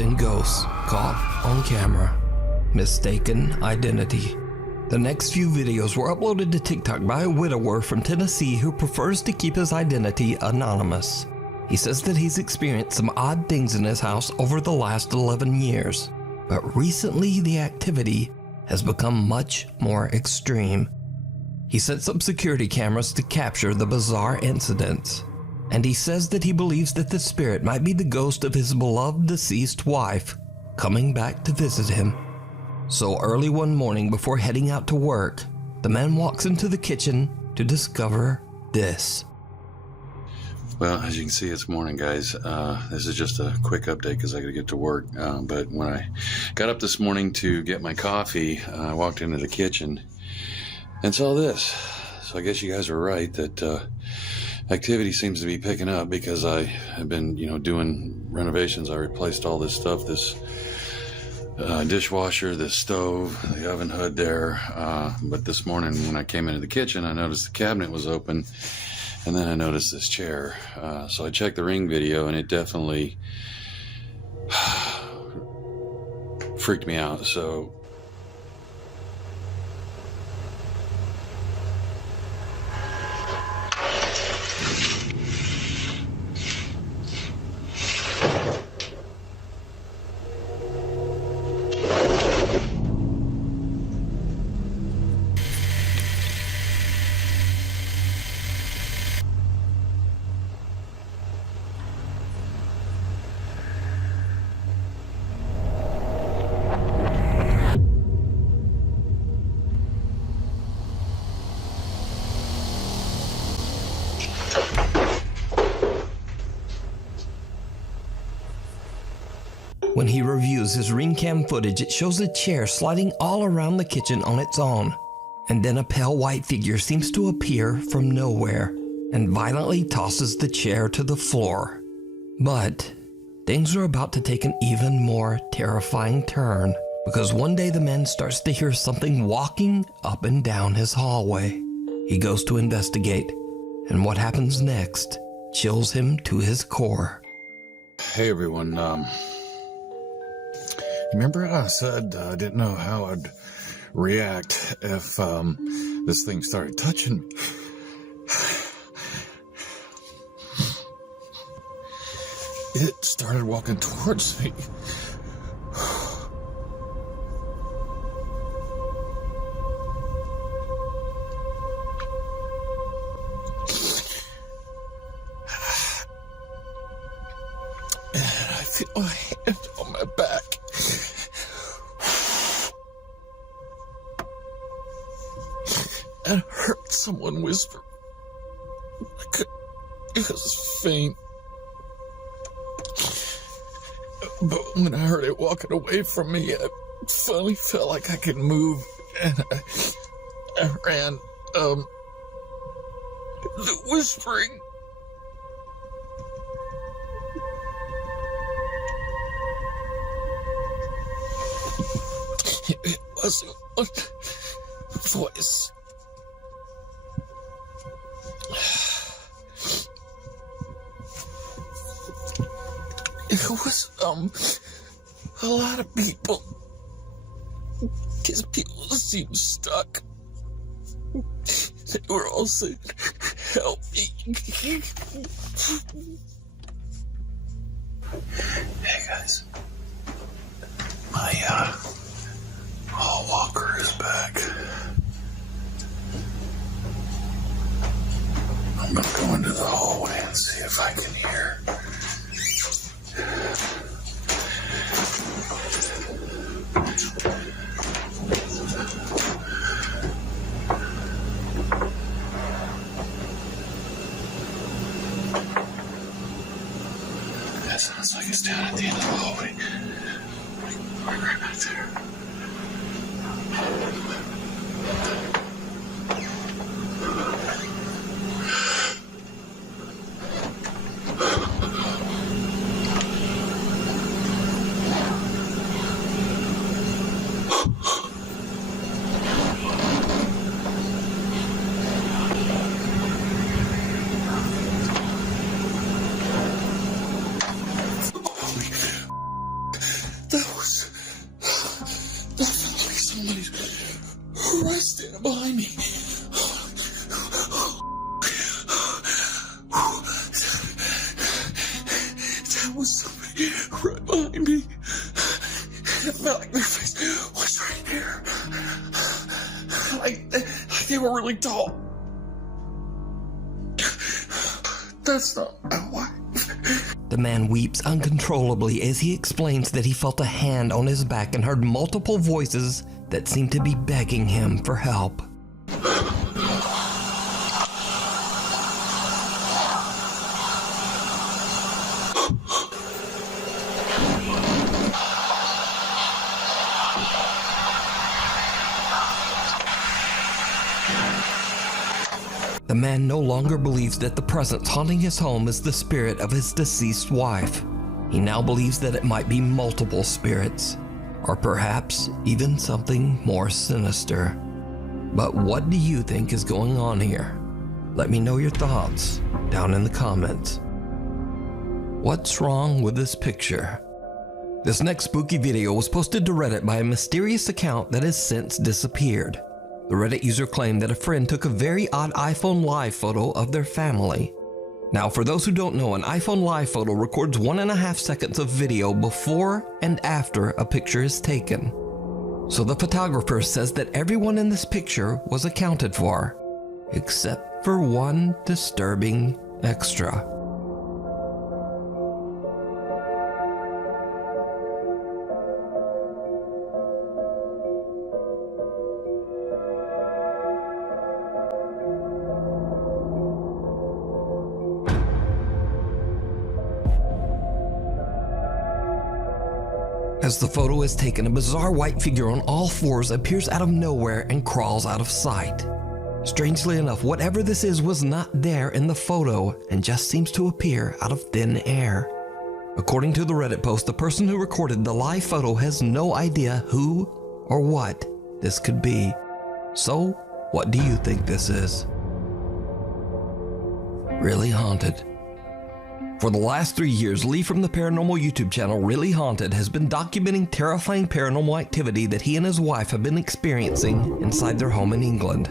Haunting ghosts caught on camera. Mistaken identity. The next few videos were uploaded to TikTok by a widower from Tennessee who prefers to keep his identity anonymous. He says that he's experienced some odd things in his house over the last 11 years, but recently the activity has become much more extreme. He sets up security cameras to capture the bizarre incidents, and he says that he believes that the spirit might be the ghost of his beloved deceased wife coming back to visit him. So early one morning before heading out to work, the man walks into the kitchen to discover this. Well, as you can see, it's morning, guys. This is just a quick update because I got to get to work. But when I got up this morning to get my coffee, I walked into the kitchen and saw this. So I guess you guys were right that activity seems to be picking up because I have been, doing renovations. I replaced all this stuff, this dishwasher, this stove, the oven hood there. But this morning when I came into the kitchen, I noticed the cabinet was open. And then I noticed this chair. So I checked the Ring video and it definitely freaked me out. So When he reviews his Ring cam footage, it shows a chair sliding all around the kitchen on its own, and then a pale white figure seems to appear from nowhere and violently tosses the chair to the floor. But things are about to take an even more terrifying turn, because one day the man starts to hear something walking up and down his hallway. He goes to investigate, and what happens next chills him to his core. Hey everyone, remember I said I didn't know how I'd react if this thing started touching me? It started walking towards me. And I feel a hand on my back. And I heard someone whisper. It was faint. But when I heard it walking away from me, I finally felt like I could move. And I ran, the whispering. It wasn't one voice. It was, a lot of people. Because people seemed stuck. They were all saying, help me. Hey guys. My, hall walker is back. I'm gonna go into the hallway and see if I can hear. That sounds like it's down at the end of the hallway. Right back there. right behind me. That was somebody right behind me. It felt like their face was right here. Like they were really tall. That's not why. The man weeps uncontrollably as he explains that he felt a hand on his back and heard multiple voices that seemed to be begging him for help. The man no longer believes that the presence haunting his home is the spirit of his deceased wife. He now believes that it might be multiple spirits, or perhaps even something more sinister. But what do you think is going on here? Let me know your thoughts down in the comments. What's wrong with this picture? This next spooky video was posted to Reddit by a mysterious account that has since disappeared. The Reddit user claimed that a friend took a very odd iPhone Live photo of their family. Now, for those who don't know, an iPhone Live photo records 1.5 seconds of video before and after a picture is taken. So the photographer says that everyone in this picture was accounted for, except for one disturbing extra. As the photo is taken, a bizarre white figure on all fours appears out of nowhere and crawls out of sight. Strangely enough, whatever this is was not there in the photo and just seems to appear out of thin air. According to the Reddit post, the person who recorded the live photo has no idea who or what this could be. So, what do you think this is? Really Haunted. For the last 3 years, Lee from the paranormal YouTube channel Really Haunted has been documenting terrifying paranormal activity that he and his wife have been experiencing inside their home in England.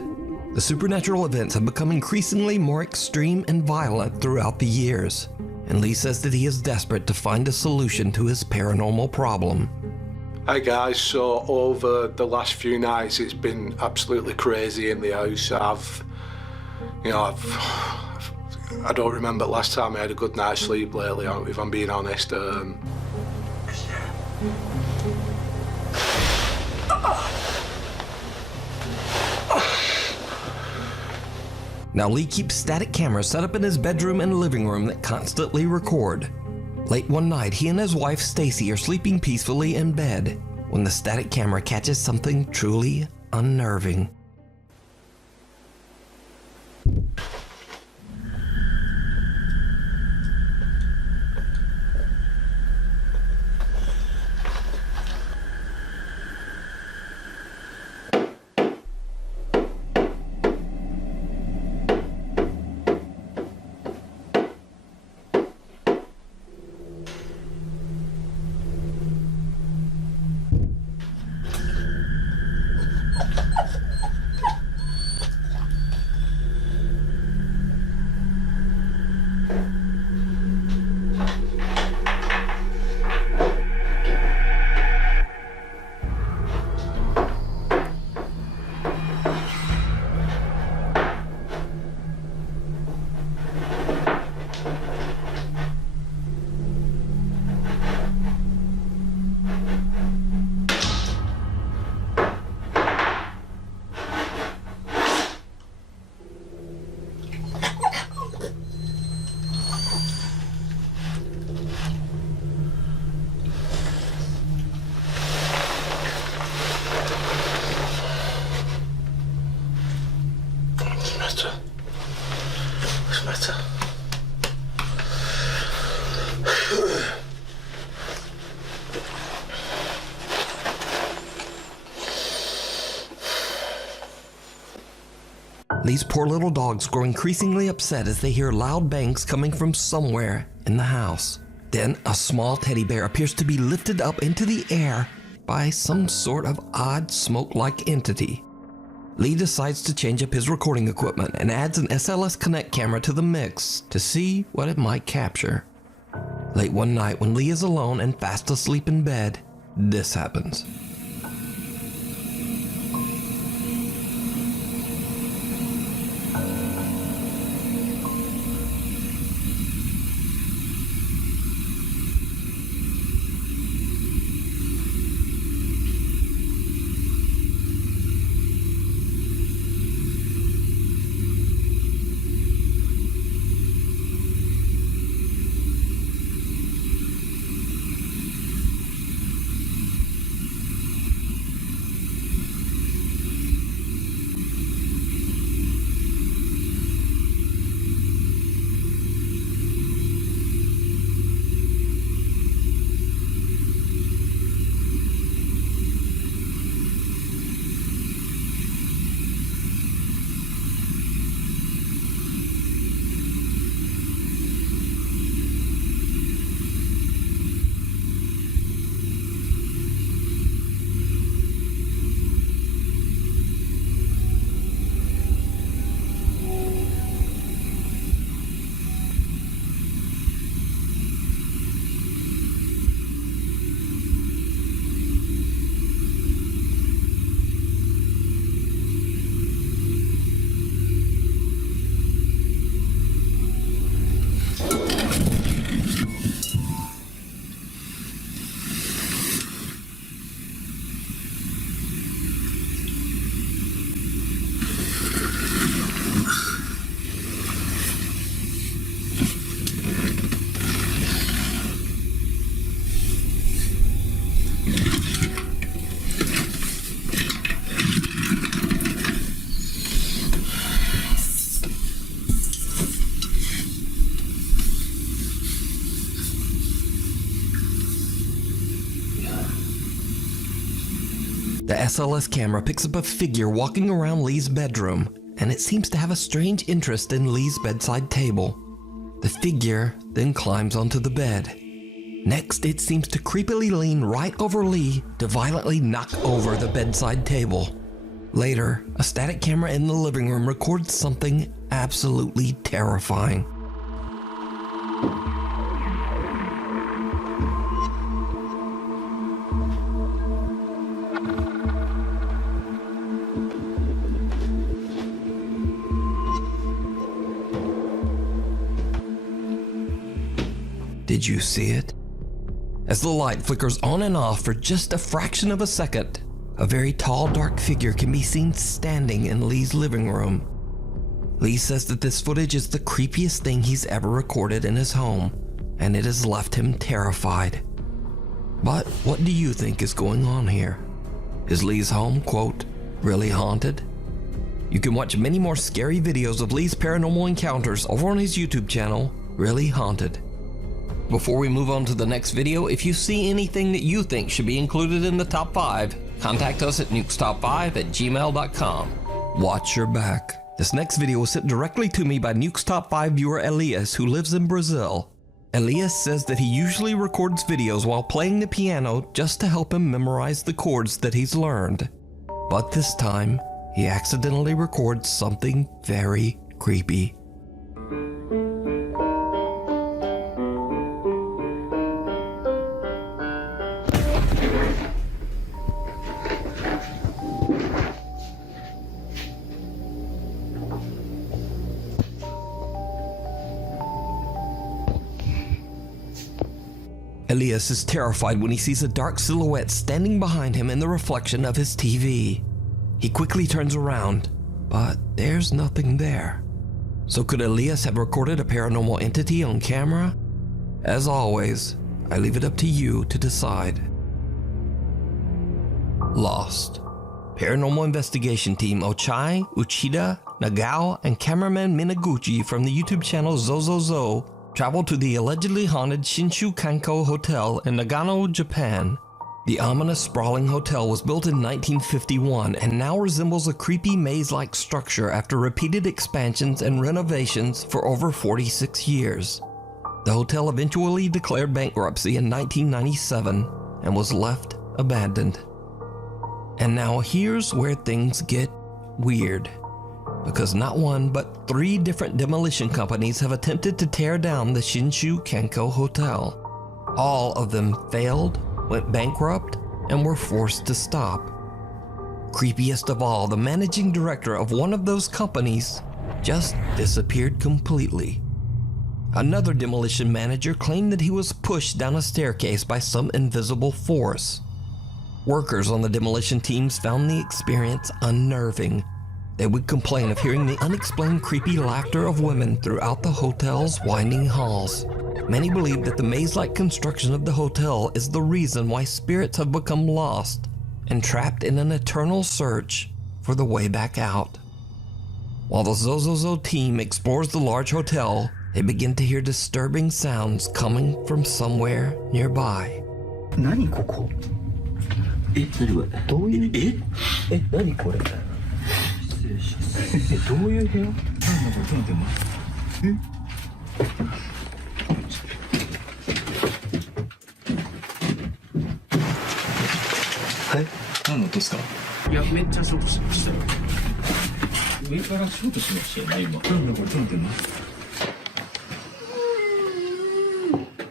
The supernatural events have become increasingly more extreme and violent throughout the years, and Lee says that he is desperate to find a solution to his paranormal problem. Hi guys, so over the last few nights it's been absolutely crazy in the house. I don't remember the last time I had a good night's sleep lately, if I'm being honest. Now, Lee keeps static cameras set up in his bedroom and living room that constantly record. Late one night, he and his wife Stacy are sleeping peacefully in bed when the static camera catches something truly unnerving. What's the matter? These poor little dogs grow increasingly upset as they hear loud bangs coming from somewhere in the house. Then a small teddy bear appears to be lifted up into the air by some sort of odd smoke-like entity. Lee decides to change up his recording equipment and adds an SLS Connect camera to the mix to see what it might capture. Late one night when Lee is alone and fast asleep in bed, this happens. The SLS camera picks up a figure walking around Lee's bedroom, and it seems to have a strange interest in Lee's bedside table. The figure then climbs onto the bed. Next, it seems to creepily lean right over Lee to violently knock over the bedside table. Later, a static camera in the living room records something absolutely terrifying. Did you see it? As the light flickers on and off for just a fraction of a second, a very tall, dark figure can be seen standing in Lee's living room. Lee says that this footage is the creepiest thing he's ever recorded in his home, and it has left him terrified. But what do you think is going on here? Is Lee's home, quote, really haunted? You can watch many more scary videos of Lee's paranormal encounters over on his YouTube channel, Really Haunted. Before we move on to the next video, if you see anything that you think should be included in the top 5, contact us at nukestop5@gmail.com. Watch your back. This next video was sent directly to me by Nuke's Top 5 viewer Elias, who lives in Brazil. Elias says that he usually records videos while playing the piano just to help him memorize the chords that he's learned. But this time, he accidentally records something very creepy. Elias is terrified when he sees a dark silhouette standing behind him in the reflection of his TV. He quickly turns around, but there's nothing there. So could Elias have recorded a paranormal entity on camera? As always, I leave it up to you to decide. Lost. Paranormal investigation team Ochai, Uchida, Nagao, and cameraman Minaguchi from the YouTube channel Zozozo traveled to the allegedly haunted Shinshu Kanko Hotel in Nagano, Japan. The ominous sprawling hotel was built in 1951 and now resembles a creepy maze-like structure after repeated expansions and renovations for over 46 years. The hotel eventually declared bankruptcy in 1997 and was left abandoned. And now here's where things get weird, because not one but 3 different demolition companies have attempted to tear down the Shinshu Kanko Hotel. All of them failed, went bankrupt, and were forced to stop. Creepiest of all, the managing director of one of those companies just disappeared completely. Another demolition manager claimed that he was pushed down a staircase by some invisible force. Workers on the demolition teams found the experience unnerving. They would complain of hearing the unexplained creepy laughter of women throughout the hotel's winding halls. Many believe that the maze-like construction of the hotel is the reason why spirits have become lost and trapped in an eternal search for the way back out. While the Zozozo team explores the large hotel, they begin to hear disturbing sounds coming from somewhere nearby. 何ここ？何これ？どういう何これ？失礼します。どういう部屋？なんだこれどうなってんの？はい？何の音ですか？いや、めっちゃショートしましたよ。上からショートしましたよね今。なんだこれどうなってんの？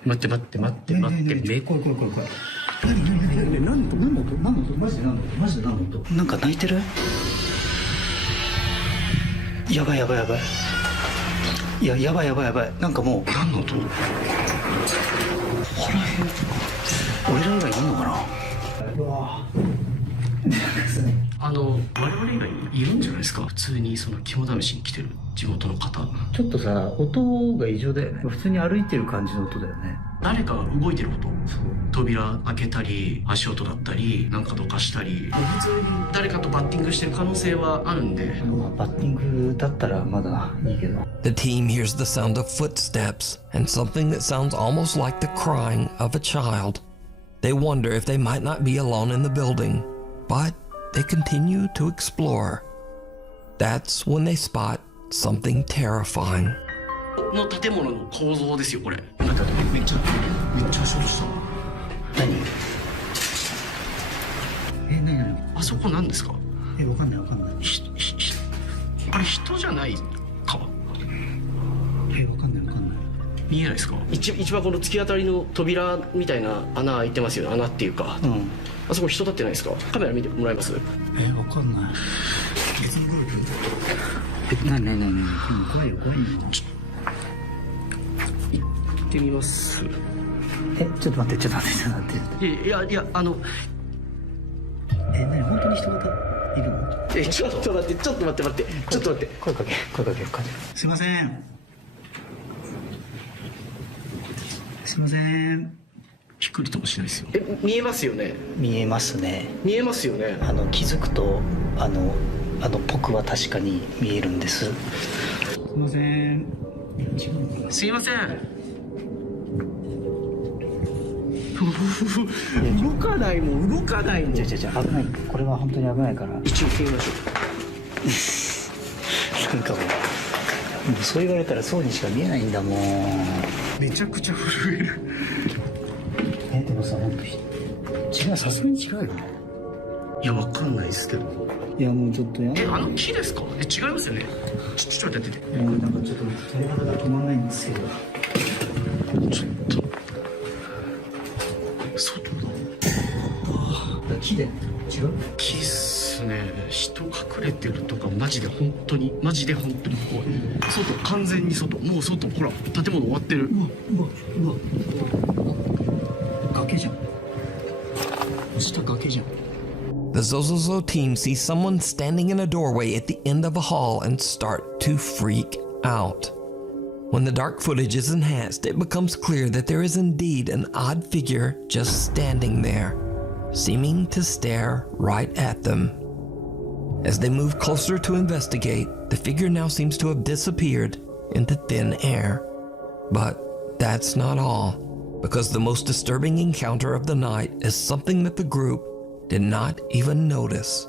待って。め怖い。何の音マジで何の音？なんか泣いてる？やばい。いや、やばい。なんかもう。何の音？ホラー編。俺ら以外いるのかな？うわ我々以外いるんじゃないですか。普通にその肝試しに来てる地元の方。ちょっとさ、音が異常だよね。普通に歩いてる感じの音だよね。誰かが動いてること。扉開けたり、足音だったり、なんかどかしたり。普通に誰かとバッティングしてる可能性はあるんで。バッティングだったらまだいいけど。The team hears the sound of footsteps and something that sounds almost like the crying of a child. They wonder if they might not be alone in the building, but they continue to explore. That's when they spot something terrifying. の建物の構造ですよこれ。めっちゃショートした。何？何？あそこ何ですか？わかんない。あれ人じゃないか？わかんない。見えないですか？一番この突き当たりの扉みたいな穴開いてますよね。穴っていうか。うん。あそこ人立ってないですか？カメラ見てもらえます？わかんない。別に来る。何？怖いよ。行ってみます。ちょっと待って。いや何本当に人がいるの？ちょっと待って。声かけ。すいません。びっくりともしないですよ。見えますよね。見えますね。気づくと僕は確かに見えるんです。すいません。動かないもん。違う危ない。これは本当に危ないから。一応決めましょう。なんかもうそう言われたらそうにしか見えないんだもん。めちゃくちゃ震える。でもさ、本当違う、さすがに違うよね。いや、わかんないですけど。いや、もうちょっとや。あの木ですか？違いますよね。ちょっと待って。なんかちょっと鳥肌が止まんないんですけど。ちょっと。外だ。木で違う？木っすね。人隠れてるとかマジで本当に怖い。外、完全に外。もう外、ほら建物終わってる。うわ崖じゃん。下崖じゃん。The Zozozo team sees someone standing in a doorway at the end of a hall and start to freak out. When the dark footage is enhanced, it becomes clear that there is indeed an odd figure just standing there, seeming to stare right at them. As they move closer to investigate, the figure now seems to have disappeared into thin air. But that's not all, because the most disturbing encounter of the night is something that the group did not even notice.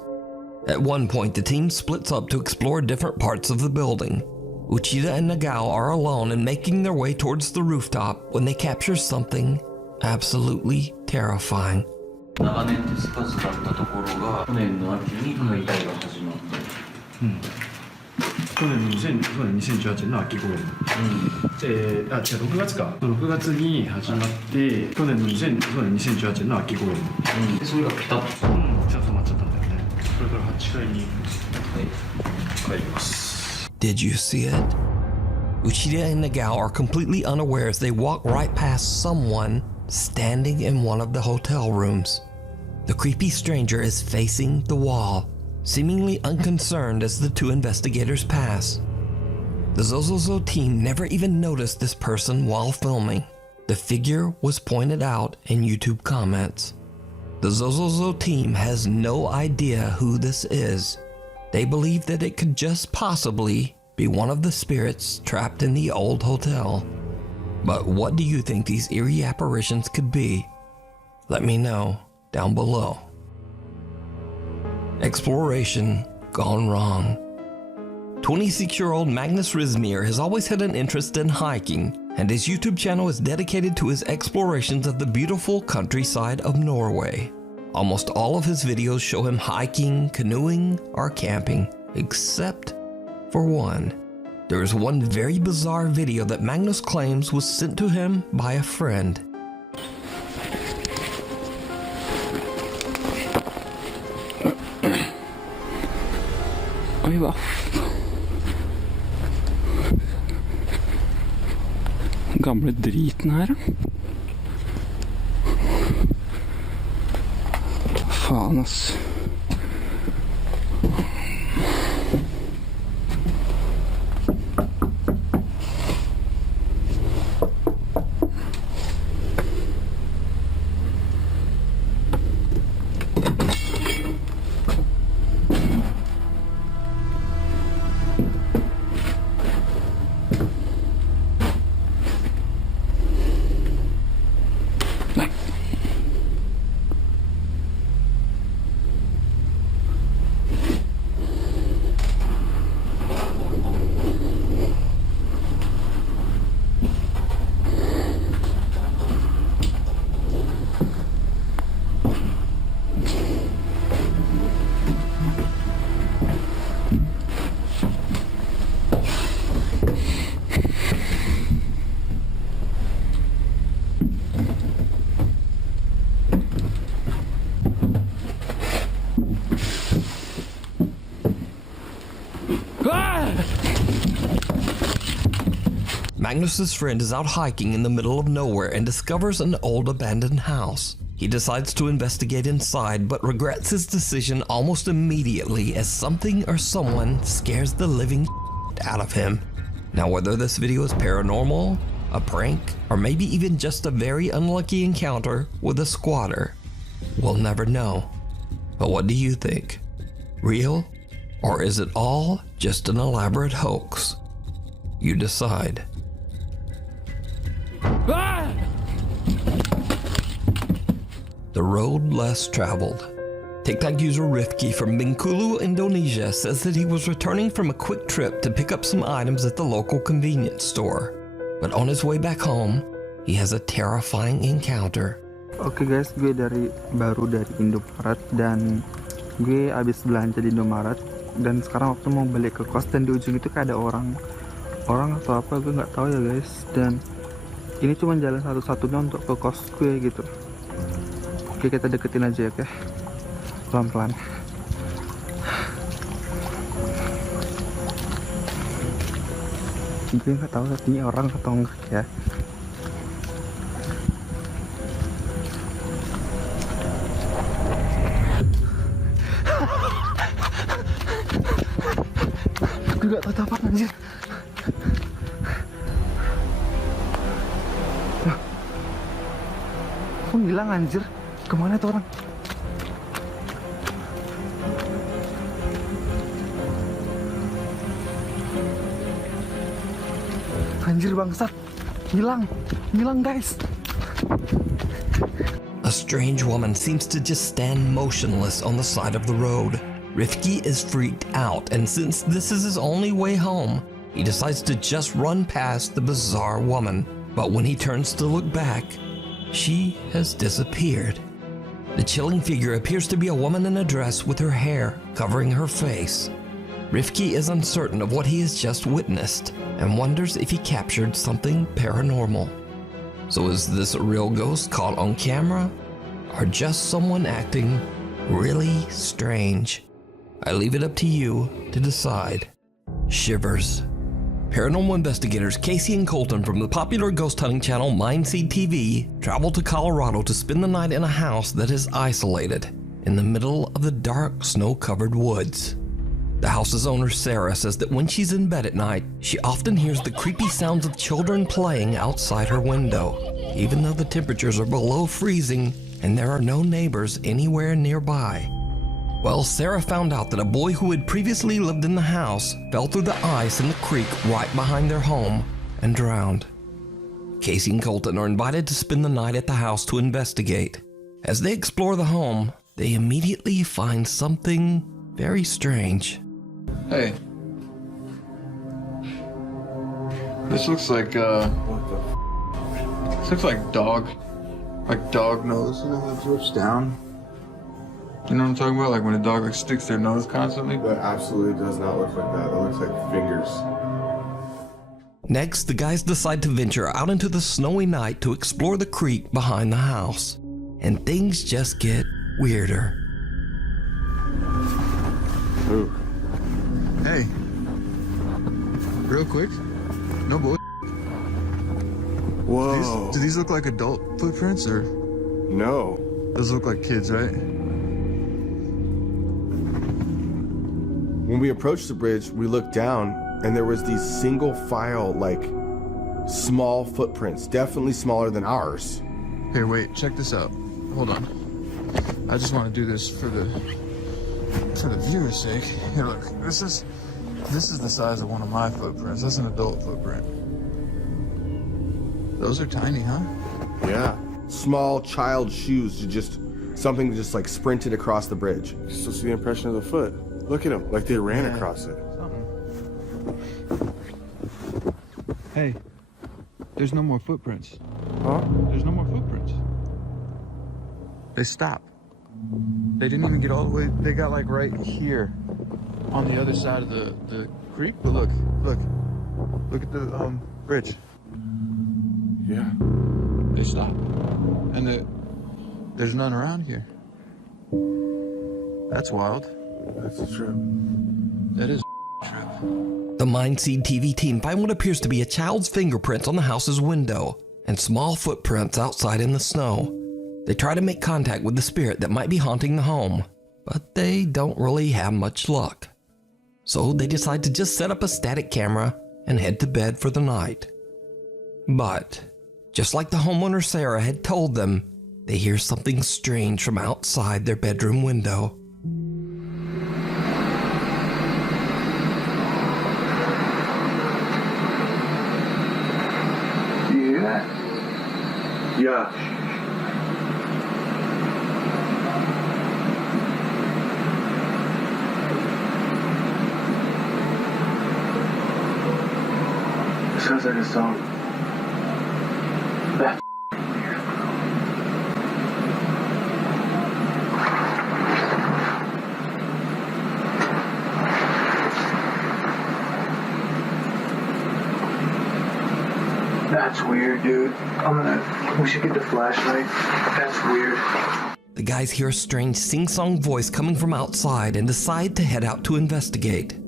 At one point, the team splits up to explore different parts of the building. Uchida and Nagao are alone and making their way towards the rooftop when they capture something absolutely terrifying. 長年手つかずだったところが去年の秋に解体が始まって去年2018年の秋頃に、違う6月か6月に始まって去年の2018年の秋頃に、それがピタッとちょっと待っちゃったんだよね。これから8階に帰ります。 Did you see it? Uchida and Nagao are completely unaware as they walk right past someone standing in one of the hotel rooms. The creepy stranger is facing the wall, seemingly unconcerned as the two investigators pass. The Zozozo team never even noticed this person while filming. The figure was pointed out in YouTube comments. The Zozozo team has no idea who this is. They believe that it could just possibly be one of the spirits trapped in the old hotel. But what do you think these eerie apparitions could be? Let me know down below. Exploration gone wrong. 26-year-old Magnus Rizmir has always had an interest in hiking, and his YouTube channel is dedicated to his explorations of the beautiful countryside of Norway. Almost all of his videos show him hiking, canoeing, or camping, except for one. There is one very bizarre video that Magnus claims was sent to him by a friend. Oi, gamle driten her, faen ass. Magnus's friend is out hiking in the middle of nowhere and discovers an old abandoned house. He decides to investigate inside but regrets his decision almost immediately as something or someone scares the living out of him. Now whether this video is paranormal, a prank, or maybe even just a very unlucky encounter with a squatter, we'll never know. But what do you think? Real? Or is it all just an elaborate hoax? You decide. The road less traveled. TikTok user Rifki from Bengkulu, Indonesia says that he was returning from a quick trip to pick up some items at the local convenience store. But on his way back home, he has a terrifying encounter. Oke guys, gue baru dari Indomaret dan gue abis belanja di Indomaret dan sekarang waktu mau balik ke kos dan di ujung itu kayak ada orang atau apa gue nggak tahu ya guys, dan ini cuma jalan satu-satunya untuk ke kos gue gitu. Oke, kita deketin aja ya, oke? Pelan-pelan. Gue nggak tahu ini orang atau enggak ya. Gue nggak tahu apa anjir. Kok hilang anjir? Kemana tuh orang? Anjir bangsat, hilang guys. A strange woman seems to just stand motionless on the side of the road. Rifki is freaked out, and since this is his only way home, he decides to just run past the bizarre woman. But when he turns to look back, she has disappeared. The chilling figure appears to be a woman in a dress with her hair covering her face. Rifki is uncertain of what he has just witnessed and wonders if he captured something paranormal. So is this a real ghost caught on camera, or just someone acting really strange? I leave it up to you to decide. Shivers. Paranormal investigators Casey and Colton from the popular ghost hunting channel Mindseed TV travel to Colorado to spend the night in a house that is isolated in the middle of the dark, snow-covered woods. The house's owner, Sarah, says that when she's in bed at night, she often hears the creepy sounds of children playing outside her window, even though the temperatures are below freezing and there are no neighbors anywhere nearby. Well, Sarah found out that a boy who had previously lived in the house fell through the ice in the creek right behind their home and drowned. Casey and Colton are invited to spend the night at the house to investigate. As they explore the home, they immediately find something very strange. Hey. This looks like, this looks like dog nose, you know, that drips down. You know what I'm talking about? Like when a dog like sticks their nose constantly? That absolutely does not look like that. That looks like fingers. Next, the guys decide to venture out into the snowy night to explore the creek behind the house. And things just get weirder. Ooh. Hey. Real quick. No bull. Whoa. Do these look like adult footprints or? No. Those look like kids, right? When we approached the bridge, we looked down and there was these single file, like, small footprints, definitely smaller than ours. Here, wait, check this out. Hold on. I just want to do this for the viewer's sake. Here, look, this is the size of one of my footprints. That's an adult footprint. Those are tiny, huh? Yeah. Small child shoes, something just like sprinted across the bridge. You still see the impression of the foot. Look at them, like they ran across it. Hey, there's no more footprints. Huh? There's no more footprints. They stopped. They didn't even get all the way. They got like right here on the other side of the creek. But look at the bridge. Yeah. They stopped. And there's none around here. That's wild. That's a trip. That is a trip. The Mindseed TV team find what appears to be a child's fingerprints on the house's window and small footprints outside in the snow. They try to make contact with the spirit that might be haunting the home, but they don't really have much luck. So they decide to just set up a static camera and head to bed for the night. But, just like the homeowner Sarah had told them, they hear something strange from outside their bedroom window. Do you hear that? Yeah. It sounds like a song. That's weird, bro. That's weird, dude. We should get the flashlight. That's weird. The guys hear a strange sing-song voice coming from outside and decide to head out to investigate.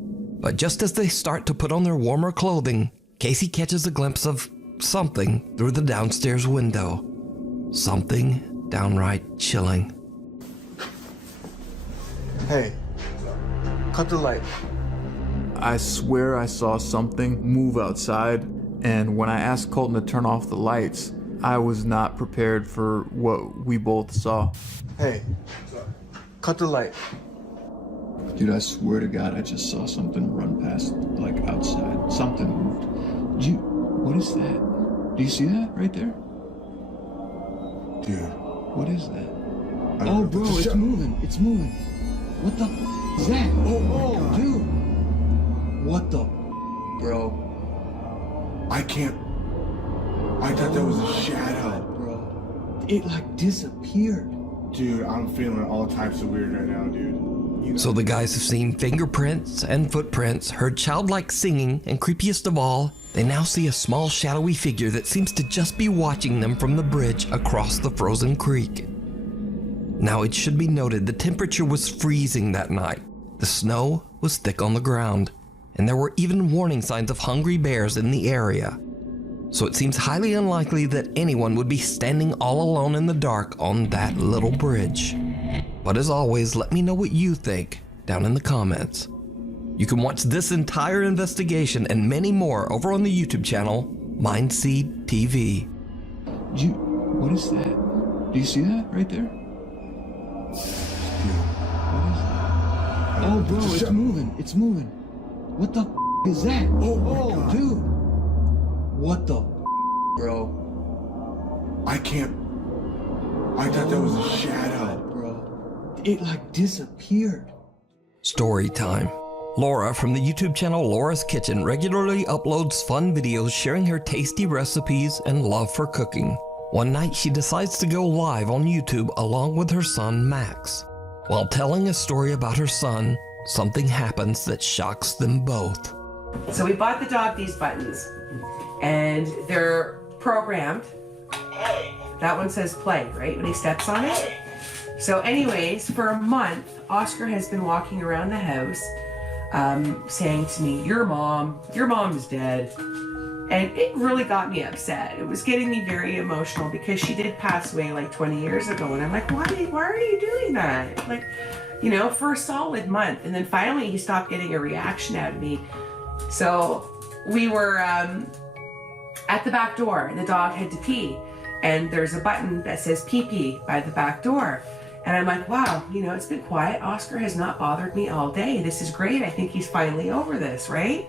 But just as they start to put on their warmer clothing, Casey catches a glimpse of something through the downstairs window. Something downright chilling. Hey, cut the light. I swear I saw something move outside, and when I asked Colton to turn off the lights, I was not prepared for what we both saw. Hey, cut the light. Dude, I swear to God, I just saw something run past, like, outside. Something moved. What is that? Do you see that right there? Dude. What is that? Oh, bro, it's moving. It's moving. What the is that? Oh, dude. What the, bro? I thought that was a shadow. Bro. It, like, disappeared. Dude, I'm feeling all types of weird right now, dude. So the guys have seen fingerprints and footprints, heard childlike singing, and creepiest of all, they now see a small shadowy figure that seems to just be watching them from the bridge across the frozen creek. Now it should be noted the temperature was freezing that night. The snow was thick on the ground, and there were even warning signs of hungry bears in the area. So it seems highly unlikely that anyone would be standing all alone in the dark on that little bridge. But as always, let me know what you think down in the comments. You can watch this entire investigation and many more over on the YouTube channel, Mindseed TV. What is that? Do you see that right there? What is that? Oh, bro, it's moving. It's moving. What the is that? Oh, dude. What the bro? I thought that was a shadow. Bro. It like disappeared. Story time. Laura from the YouTube channel Laura's Kitchen regularly uploads fun videos sharing her tasty recipes and love for cooking. One night she decides to go live on YouTube along with her son Max. While telling a story about her son, something happens that shocks them both. So we bought the dog these buttons, and they're programmed. That one says play, right, when he steps on it? So anyways, for a month, Oscar has been walking around the house saying to me, your mom is dead. And it really got me upset. It was getting me very emotional because she did pass away like 20 years ago. And I'm like, why are you doing that? Like, you know, for a solid month. And then finally he stopped getting a reaction out of me. So we were at the back door and the dog had to pee. And there's a button that says pee pee by the back door. And I'm like, wow, you know, it's been quiet. Oscar has not bothered me all day. This is great. I think he's finally over this, right?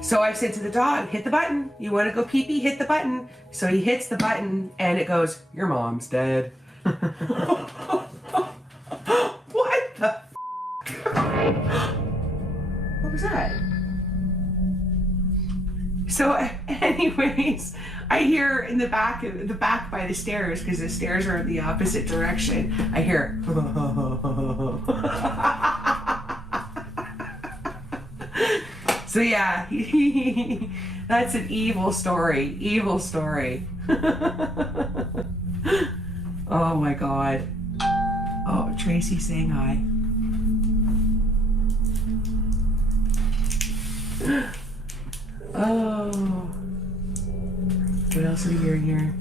So I said to the dog, hit the button. You want to go pee pee? Hit the button. So he hits the button and it goes, your mom's dead. What the What was that? So anyways, I hear in the back by the stairs, because the stairs are in the opposite direction, I hear So yeah, that's an evil story. Oh my God. Oh, Tracy saying hi. Oh. What else are we hearing here?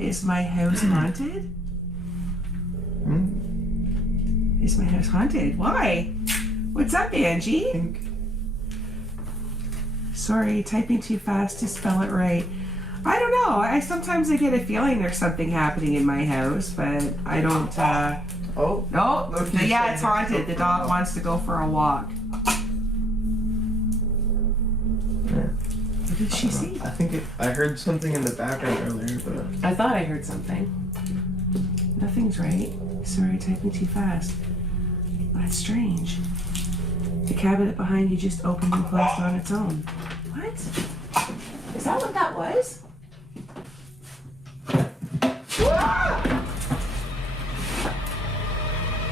Is my house haunted? Is my house haunted? Why? What's up, Angie? Sorry, typing too fast to spell it right. I don't know. Sometimes I get a feeling there's something happening in my house, but I don't. Oh. No. Yeah, it's haunted. The dog wants to go for a walk. What did she see? I think I heard something in the background earlier, but I thought I heard something. Nothing's right. Sorry, typing too fast. That's strange. The cabinet behind you just opened and closed on its own. What? Is that what that was? Ah!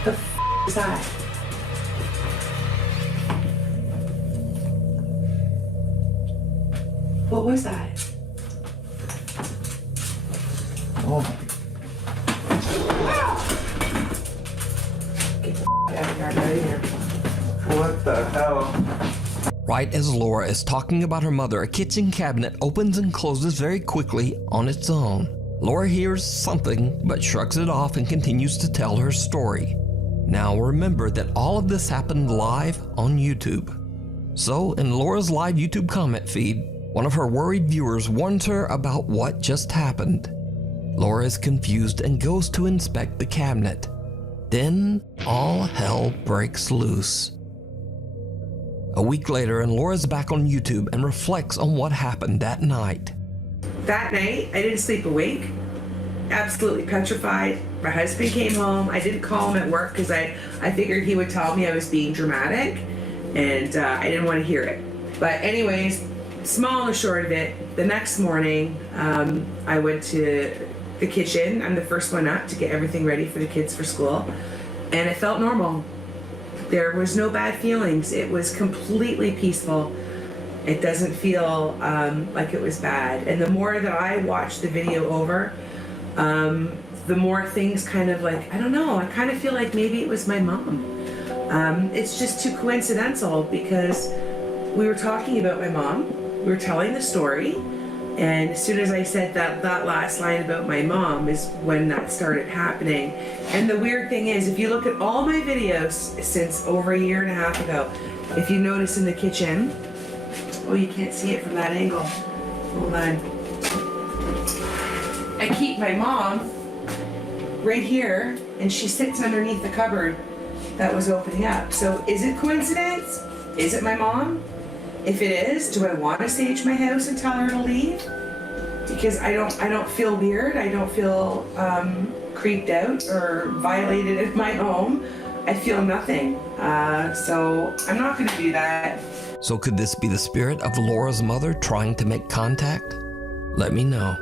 The f is that? What was that? oh, Get the out of here. what the hell? Right as Laura is talking about her mother, a kitchen cabinet opens and closes very quickly on its own. Laura hears something but shrugs it off and continues to tell her story. Now remember that all of this happened live on YouTube. So in Laura's live YouTube comment feed, one of her worried viewers warns her about what just happened. Laura is confused and goes to inspect the cabinet. Then all hell breaks loose. A week later, and Laura's back on YouTube and reflects on what happened that night. That night, I didn't sleep a wink. Absolutely petrified. My husband came home. I didn't call him at work because I figured he would tell me I was being dramatic, and I didn't want to hear it. But anyways, small and short of it, the next morning, I went to the kitchen. I'm the first one up to get everything ready for the kids for school. and it felt normal. There was no bad feelings. It was completely peaceful. It doesn't feel like it was bad. And the more that I watched the video over, the more things kind of like, I don't know, I kind of feel like maybe it was my mom. It's just too coincidental because we were talking about my mom, we were telling the story, and as soon as I said that last line about my mom is when that started happening. And the weird thing is, if you look at all my videos since over a year and a half ago, if you notice in the kitchen, oh, you can't see it from that angle. Hold on. I keep my mom right here, and she sits underneath the cupboard that was opening up. So is it coincidence? Is it my mom? If it is, do I want to stage my house and tell her to leave? Because I don't feel weird. I don't feel creeped out or violated in my home. I feel nothing. So I'm not going to do that. So could this be the spirit of Laura's mother trying to make contact? Let me know.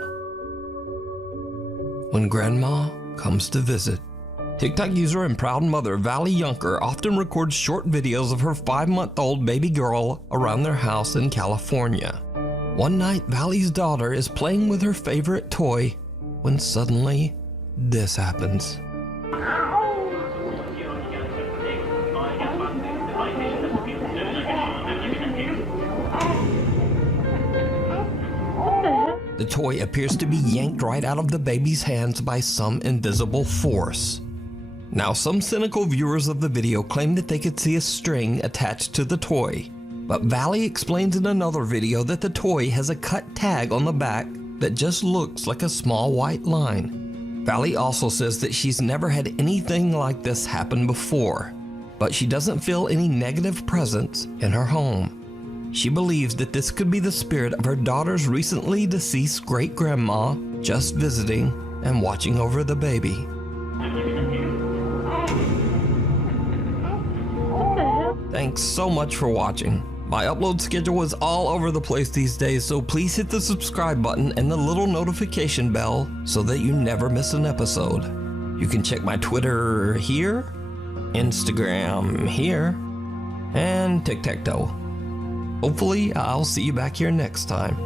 When Grandma comes to visit. TikTok user and proud mother Valley Yunker often records short videos of her 5-month-old baby girl around their house in California. One night, Valley's daughter is playing with her favorite toy when suddenly this happens. The toy appears to be yanked right out of the baby's hands by some invisible force. Now, some cynical viewers of the video claim that they could see a string attached to the toy, but Valley explains in another video that the toy has a cut tag on the back that just looks like a small white line. Valley also says that she's never had anything like this happen before, but she doesn't feel any negative presence in her home. She believes that this could be the spirit of her daughter's recently deceased great-grandma just visiting and watching over the baby. Thanks so much for watching. My upload schedule is all over the place these days, so please hit the subscribe button and the little notification bell so that you never miss an episode. You can check my Twitter here, Instagram here, and tic-tac-toe. Hopefully, I'll see you back here next time.